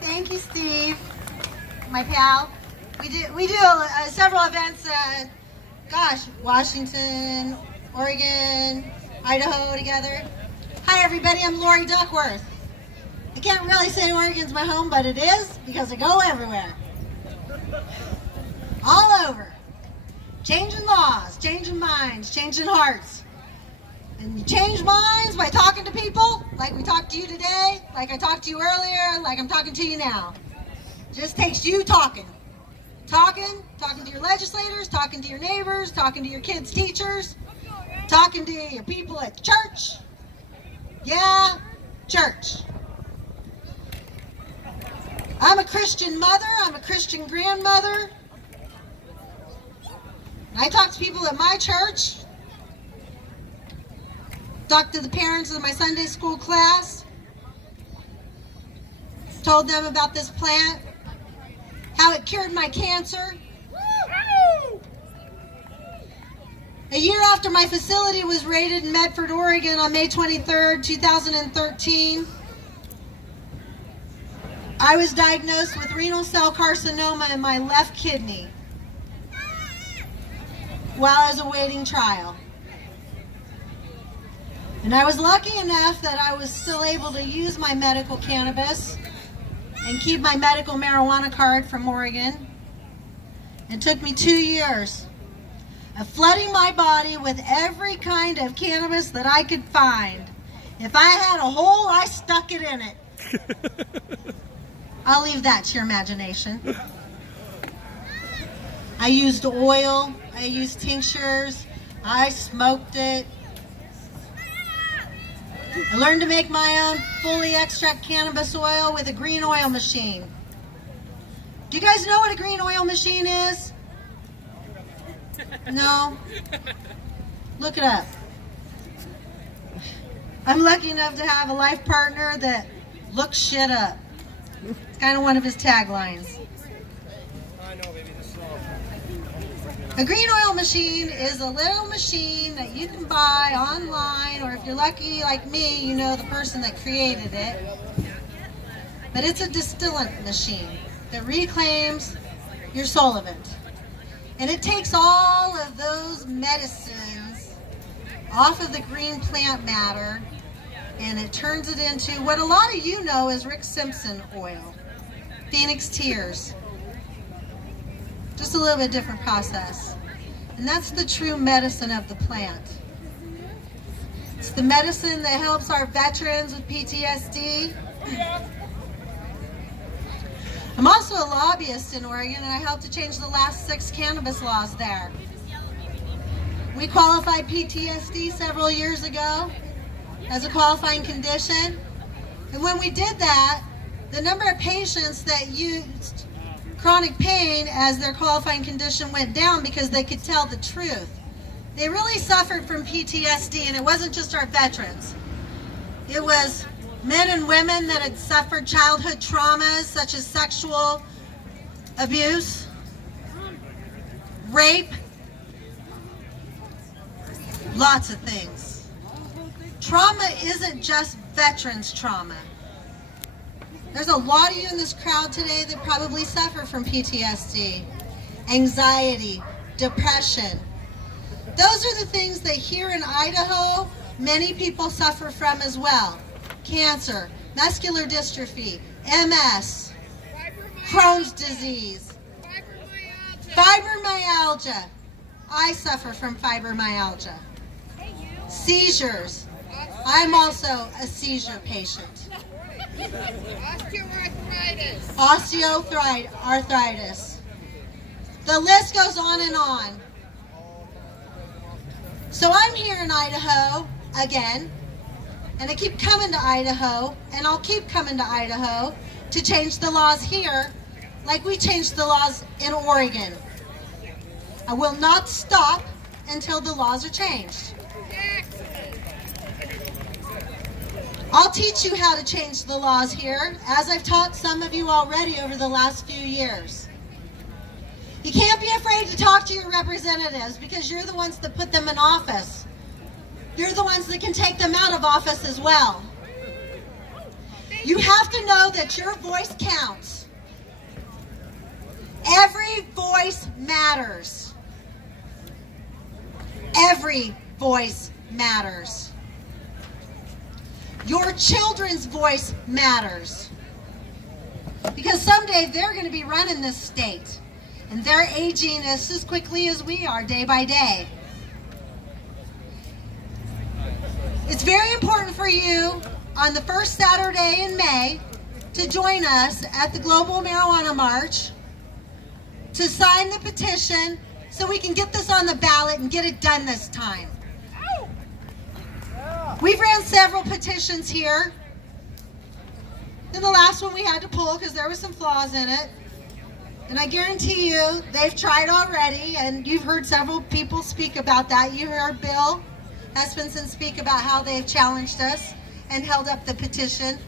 Thank you, Steve, my pal. We do several events. Washington, Oregon, Idaho together. Hi, everybody. I'm Lori Duckworth. I can't really say Oregon's my home, but it is because I go everywhere, all over, changing laws, changing minds, changing hearts. And you change minds by talking to people, like we talked to you today, like I talked to you earlier, like I'm talking to you now. It just takes you talking to your legislators, talking to your neighbors, talking to your kids' teachers, talking to your people at church. Yeah, church. I'm a Christian mother, I'm a Christian grandmother. I talk to people at my church. Talked to the parents of my Sunday school class, told them about this plant, how it cured my cancer. A year after my facility was raided in Medford, Oregon on May 23rd, 2013, I was diagnosed with renal cell carcinoma in my left kidney while I was awaiting trial. And I was lucky enough that I was still able to use my medical cannabis and keep my medical marijuana card from Oregon. It took me 2 years of flooding my body with every kind of cannabis that I could find. If I had a hole, I stuck it in it. I'll leave that to your imagination. I used oil, I used tinctures, I smoked it. I learned to make my own fully extract cannabis oil with a green oil machine. Do you guys know what a green oil machine is? No? Look it up. I'm lucky enough to have a life partner that looks shit up. It's kind of one of his taglines. A green oil machine is a little machine that you can buy online, or if you're lucky like me, you know the person that created it. But it's a distillant machine that reclaims your solvent. And it takes all of those medicines off of the green plant matter, and it turns it into what a lot of you know as Rick Simpson oil, Phoenix Tears. Just a little bit different process. And that's the true medicine of the plant. It's the medicine that helps our veterans with PTSD. I'm also a lobbyist in Oregon, and I helped to change the last 6 cannabis laws there. We qualified PTSD several years ago as a qualifying condition. And when we did that, the number of patients that used chronic pain as their qualifying condition went down because they could tell the truth. They really suffered from PTSD, and it wasn't just our veterans. It was men and women that had suffered childhood traumas such as sexual abuse, rape, lots of things. Trauma isn't just veterans' trauma. There's a lot of you in this crowd today that probably suffer from PTSD, anxiety, depression. Those are the things that here in Idaho, many people suffer from as well. Cancer, muscular dystrophy, MS, Crohn's disease, fibromyalgia. I suffer from fibromyalgia. Seizures. I'm also a seizure patient. Osteoarthritis. The list goes on and on. So I'm here in Idaho again, and I keep coming to Idaho, and I'll keep coming to Idaho to change the laws here like we changed the laws in Oregon. I will not stop until the laws are changed. I'll teach you how to change the laws here, as I've taught some of you already over the last few years. You can't be afraid to talk to your representatives because you're the ones that put them in office. You're the ones that can take them out of office as well. You have to know that your voice counts. Every voice matters. Every voice matters. Your children's voice matters. Because someday they're going to be running this state. And they're aging just as quickly as we are, day by day. It's very important for you on the first Saturday in May to join us at the Global Marijuana March to sign the petition so we can get this on the ballot and get it done this time. We've ran several petitions here. And the last one we had to pull because there were some flaws in it. And I guarantee you, they've tried already, and you've heard several people speak about that. You heard Bill Hespenson speak about how they've challenged us and held up the petition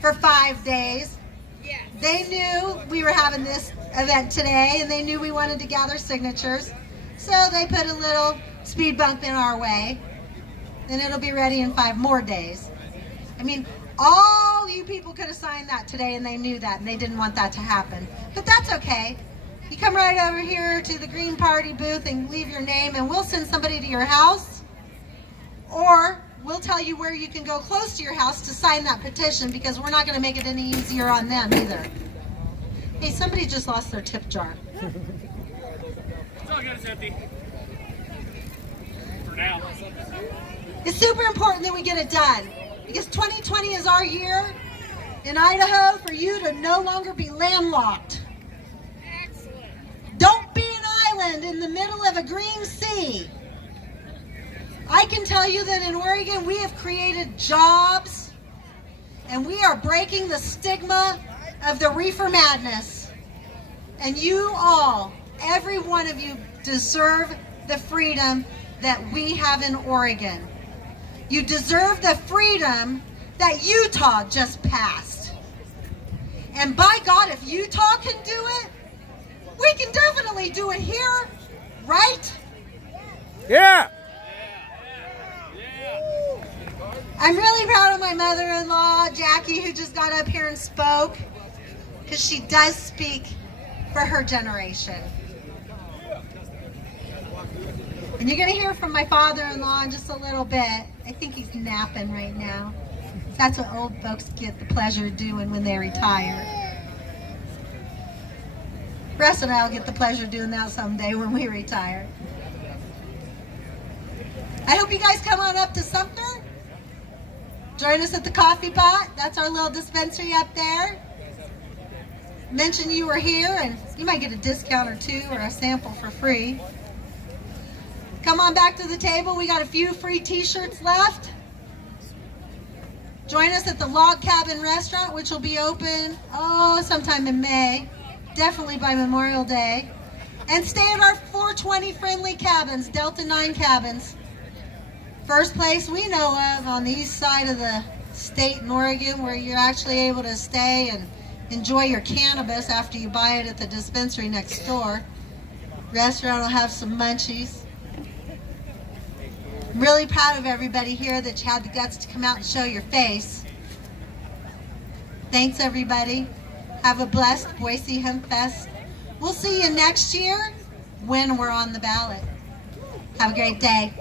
for 5 days. Yes. They knew we were having this event today, and they knew we wanted to gather signatures. So they put a little speed bump in our way, and it'll be ready in 5 more days. I mean, all you people could have signed that today, and they knew that, and they didn't want that to happen. But that's okay. You come right over here to the Green Party booth and leave your name, and we'll send somebody to your house, or we'll tell you where you can go close to your house to sign that petition, because we're not going to make it any easier on them either. Hey, somebody just lost their tip jar. It's all good, it's empty. For now. It's super important that we get it done, because 2020 is our year in Idaho for you to no longer be landlocked. Excellent. Don't be an island in the middle of a green sea. I can tell you that in Oregon we have created jobs, and we are breaking the stigma of the reefer madness. And you all, every one of you, deserve the freedom that we have in Oregon. You deserve the freedom that Utah just passed. And by God, if Utah can do it, we can definitely do it here, right? Yeah! I'm really proud of my mother-in-law, Jackie, who just got up here and spoke, because she does speak for her generation. And you're going to hear from my father-in-law in just a little bit. I think he's napping right now. That's what old folks get the pleasure of doing when they retire. Russ and I will get the pleasure of doing that someday when we retire. I hope you guys come on up to Sumter. Join us at the Coffee Pot. That's our little dispensary up there. Mention you were here, and you might get a discount or two or a sample for free. Come on back to the table. We got a few free t-shirts left. Join us at the Log Cabin Restaurant, which will be open, sometime in May. Definitely by Memorial Day. And stay at our 420 friendly cabins, Delta 9 cabins. First place we know of on the east side of the state in Oregon where you're actually able to stay and enjoy your cannabis after you buy it at the dispensary next door. Restaurant will have some munchies. I'm really proud of everybody here that you had the guts to come out and show your face. Thanks, everybody. Have a blessed Boise Hempfest. We'll see you next year when we're on the ballot. Have a great day.